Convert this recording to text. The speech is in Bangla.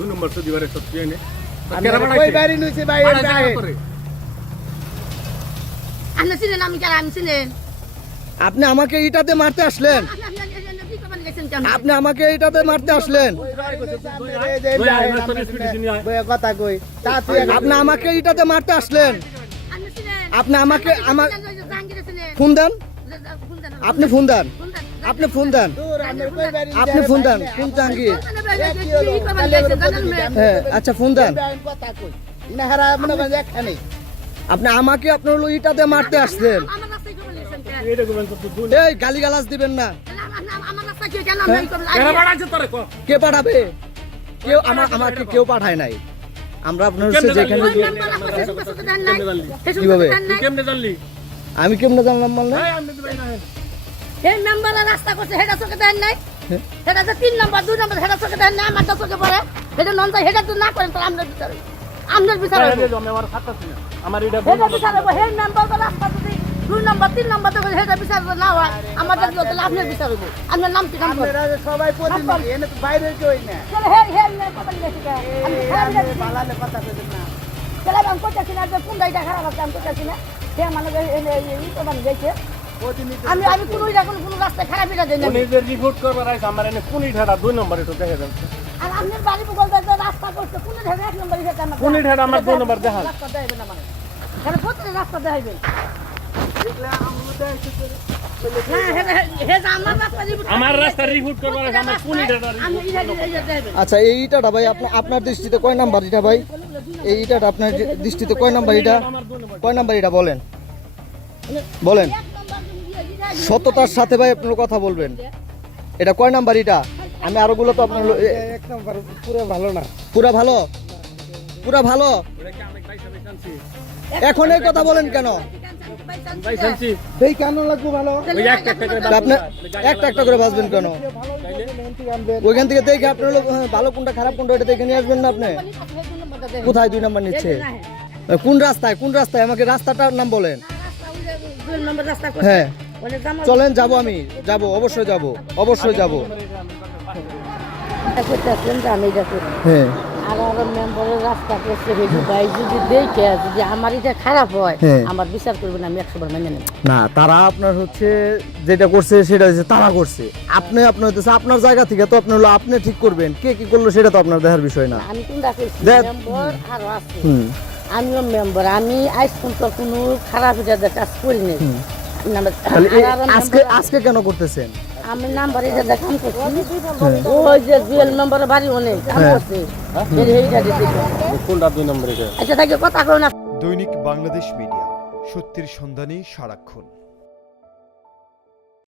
নম্বর তো দিবারে সত্যি এনে কই বাড়ি নইছে ভাই আপনি চিনেন আমি কেন আমি চিনেন। আপনি আমাকে ইটাতে মারতে আসলেন। আপনি আমাকে ইটাতে মারতে আসলেন। কথা কই। আপনি আমাকে ইটাতে মারতে আসলেন। আপনি আমাকে আমার ফোন দেন? আপনি ফোন দেন? আপনি ফোন দেন? আপনি ফোন দেন। কোন জাহাঙ্গীর হ্যাঁ আচ্ছা ফোন দেন। আপনি আমাকে আপনার হলো ইটাতে মারতে দুই এই গালি গালাজ দিবেন না। তোরে কো? পাঠাবে? কেউ আমার আমাকে কেউ পাঠায় নাই। আমরা আপনার হচ্ছে যেখানে কীভাবে? আমি কেমনে জানলাম বল না। এই মেম্বারের রাস্তা করছে হেটা চোখে দেন নাই সেটা যে তিন নম্বর দুই নম্বর হেটা চোখে দেন নাই আমার তো চোখে পড়ে সেটা নন যায় হেটা তো না করেন তাহলে আমরা বিচার আমরা বিচার আমি আমার খাতা ছিল আমার এটা হেটা বিচার হইব হে মেম্বার তো রাস্তা যদি দুই নম্বর তিন নম্বর তো হেটা বিচার না হয় আমাদের তাহলে আপনার বিচার হইব আপনার নাম কি নাম করে আপনারা সবাই প্রতিনিধি এনে তো বাইরে কই না চলে হে হে হে কথা আমি বালালে কথা কইতেন না চলে আমি কইতাছি না যে কোন দাইটা খারাপ আছে আমি কইতাছি না সে মানে এই তো মানে গেছে প্রতিনিধি আমি আমি কোনো ইটা কোনো কোনো রাস্তায় খারাপ এটা দেই না যে রিপোর্ট করবার আইছে আমার এনে কোন দুই নম্বর একটু দেখে দেন। আর আপনার বাড়ি বগল রাস্তা করছে কোন এক নম্বর হিসেবে আমার কোন আমার দুই নম্বর দেখান। রাস্তা দেখাইবেন আমার তাহলে প্রতিটা রাস্তা দেখাইবেন। না হে হে যে আমার রাস্তা দেখাইবেন। আচ্ছা এই ইটাটা ভাই আপনার আপনার দৃষ্টিতে কয় নাম্বার এটা ভাই? এই ইটাটা আপনার দৃষ্টিতে কয় নাম্বার এটা কয় নাম্বার এটা বলেন। বলেন। নম্বর ইটা সততার সাথে ভাই আপনার কথা বলবেন। এটা কয় নাম্বার এটা? আমি আরোগুলো তো আপনার হলো- এক নম্বর পুরো ভালো না। পুরা ভালো? পুরা ভালো? এখন এই কথা বলেন কেন? এই কেন লাগবো ভালো? একটা একটা করে আপনি একটা একটা করে বাঁচবেন কেন? ওইখান থেকে দেখে আপনার হ্যাঁ, ভালো কোনটা খারাপ কোনটা এটা দেখে নিয়ে আসবেন না আপনি? কোথায় দুই নাম্বার নিচ্ছে? কোন রাস্তায় কোন রাস্তায়? আমাকে রাস্তাটার নাম বলেন। রাস্তা হ্যাঁ। চলেন যাব আমি। যাব অবশ্যই যাব অবশ্যই যাব। আমি এটা করি। হ্যাঁ। আর আরও মেম্বারের রাস্তা করছে ভাই যদি দেখে যদি আমার এটা খারাপ হয়। আমার বিচার করবেন আমি একশো বার মেনে নেব। না তারা আপনার হচ্ছে যেটা করছে সেটা হচ্ছে তারা করছে। আপনি আপনার হচ্ছে আপনার জায়গা থেকে তো আপনি হলো আপনি ঠিক করবেন। কে কি করল সেটা তো আপনার দেখার বিষয় না। আমি কোনটা করছি দেখ- মেম্বার আরও আছে। আমিও মেম্বার। আমি আজ পর্যন্ত কোনো খারাপ এটা কাজ করি আজকে আজকে কেন করতেছেন? আমি নাম্বার এটা দেখাম করছি ওই যে জুয়েল বাড়ি অনেক। কাম হ্যাঁ। করছে এর এইটা দিতে কোনটা দুই নম্বর আচ্ছা তাকে কথা কই না। দৈনিক বাংলাদেশ মিডিয়া সত্যির সন্ধানে সারাক্ষণ।